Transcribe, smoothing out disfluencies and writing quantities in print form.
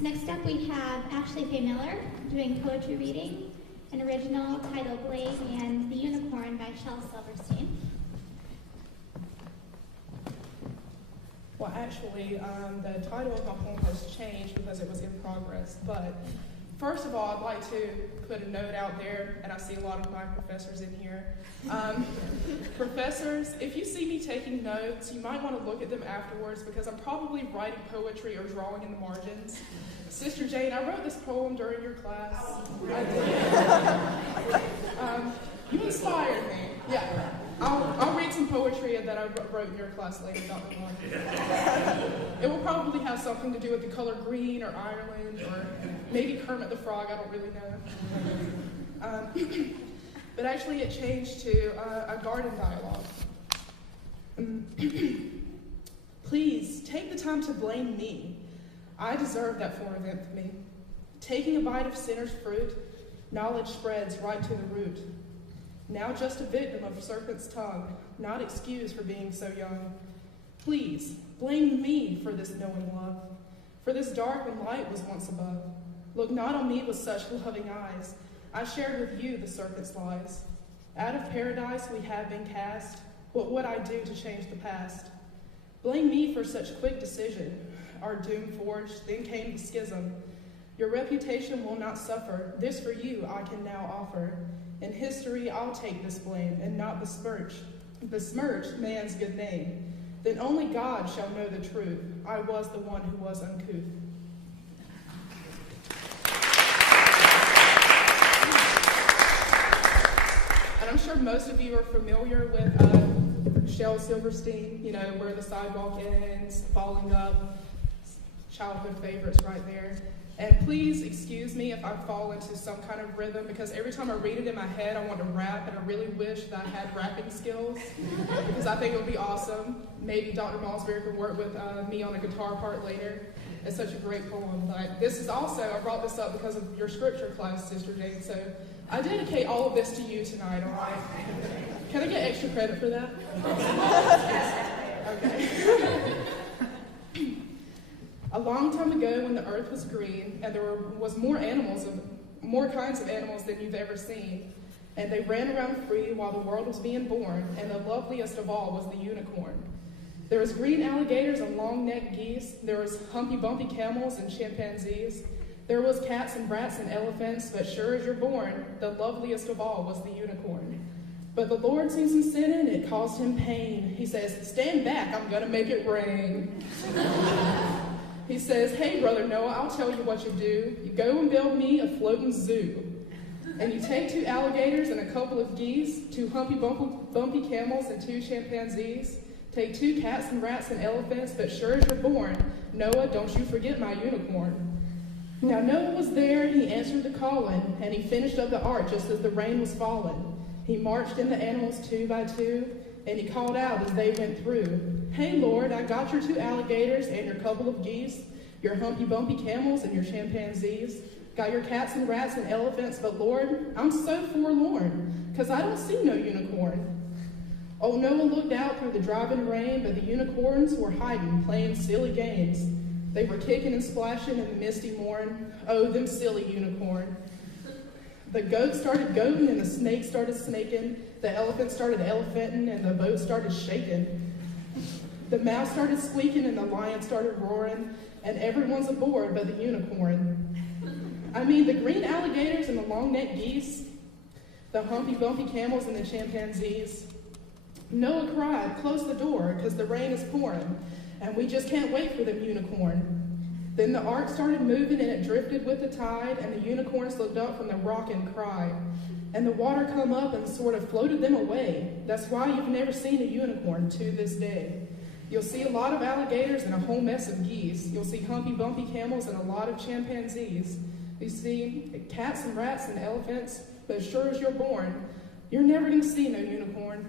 Next up we have Faye Miller doing poetry reading, an original titled Blade and the Unicorn by Shel Silverstein. Well, actually, the title of my poem has changed because it was in progress. But first of all, I'd like to put a note out there, and I see a lot of my professors in here. Professors, if you see me taking notes, you might want to look at them afterwards because I'm probably writing poetry or drawing in the margins. Sister Jane, I wrote this poem during your class. I did. You inspired me. Yeah. I'll read some poetry that I wrote in your class later, Dr. Mark. It will probably have something to do with the color green or Ireland or maybe Kermit the Frog, I don't really know. But actually it changed to a garden dialogue. Please, take the time to blame me. I deserve that form of infamy. Taking a bite of sinner's fruit, knowledge spreads right to the root. Now just a victim of serpent's tongue, not excused for being so young. Please, blame me for this knowing love, for this dark when light was once above. Look not on me with such loving eyes. I shared with you the serpent's lies. Out of paradise we have been cast. What would I do to change the past? Blame me for such quick decision. Our doom forged, then came the schism. Your reputation will not suffer. This for you I can now offer. In history, I'll take this blame, and not besmirch man's good name. Then only God shall know the truth. I was the one who was uncouth. And I'm sure most of you are familiar with Shel Silverstein, you know, where the sidewalk ends, falling up, childhood favorites right there. And please excuse me if I fall into some kind of rhythm, because every time I read it in my head, I want to rap, and I really wish that I had rapping skills, because I think it would be awesome. Maybe Dr. Malsbury could work with me on a guitar part later. It's such a great poem. But this is also, I brought this up because of your scripture class, Sister Jane, so I dedicate all of this to you tonight, all right? Can I get extra credit for that? Okay. A long time ago when the earth was green and there was more kinds of animals than you've ever seen, and they ran around free while the world was being born, and the loveliest of all was the unicorn. There was green alligators and long-necked geese. There was humpy-bumpy camels and chimpanzees. There was cats and rats and elephants, but sure as you're born, the loveliest of all was the unicorn. But the Lord sees him sinning, it caused him pain. He says, stand back, I'm gonna make it rain. He says, hey, Brother Noah, I'll tell you what you do. You go and build me a floating zoo. And you take 2 alligators and a couple of geese, 2 humpy-bumpy camels and 2 chimpanzees. Take 2 cats and rats and elephants, but sure as you're born, Noah, don't you forget my unicorn. Now Noah was there, he answered the calling, and he finished up the ark just as the rain was falling. He marched in the animals 2 by 2, and he called out as they went through. Hey, Lord, I got your 2 alligators and your couple of geese, your humpy-bumpy camels and your chimpanzees, got your cats and rats and elephants, but Lord, I'm so forlorn, because I don't see no unicorn. Oh, Noah looked out through the driving rain, but the unicorns were hiding, playing silly games. They were kicking and splashing in the misty morn. Oh, them silly unicorn. The goat started goating and the snake started snaking. The elephant started elephanting and the boat started shaking. The mouse started squeaking and the lion started roaring, and everyone's aboard but the unicorn. I mean, the green alligators and the long-necked geese, the humpy-bumpy camels and the chimpanzees. Noah cried, close the door, because the rain is pouring, and we just can't wait for them unicorn. Then the ark started moving and it drifted with the tide, and the unicorns looked up from the rock and cried. And the water come up and sort of floated them away. That's why you've never seen a unicorn to this day. You'll see a lot of alligators and a whole mess of geese. You'll see humpy-bumpy camels and a lot of chimpanzees. You see cats and rats and elephants, but as sure as you're born, you're never going to see no unicorn.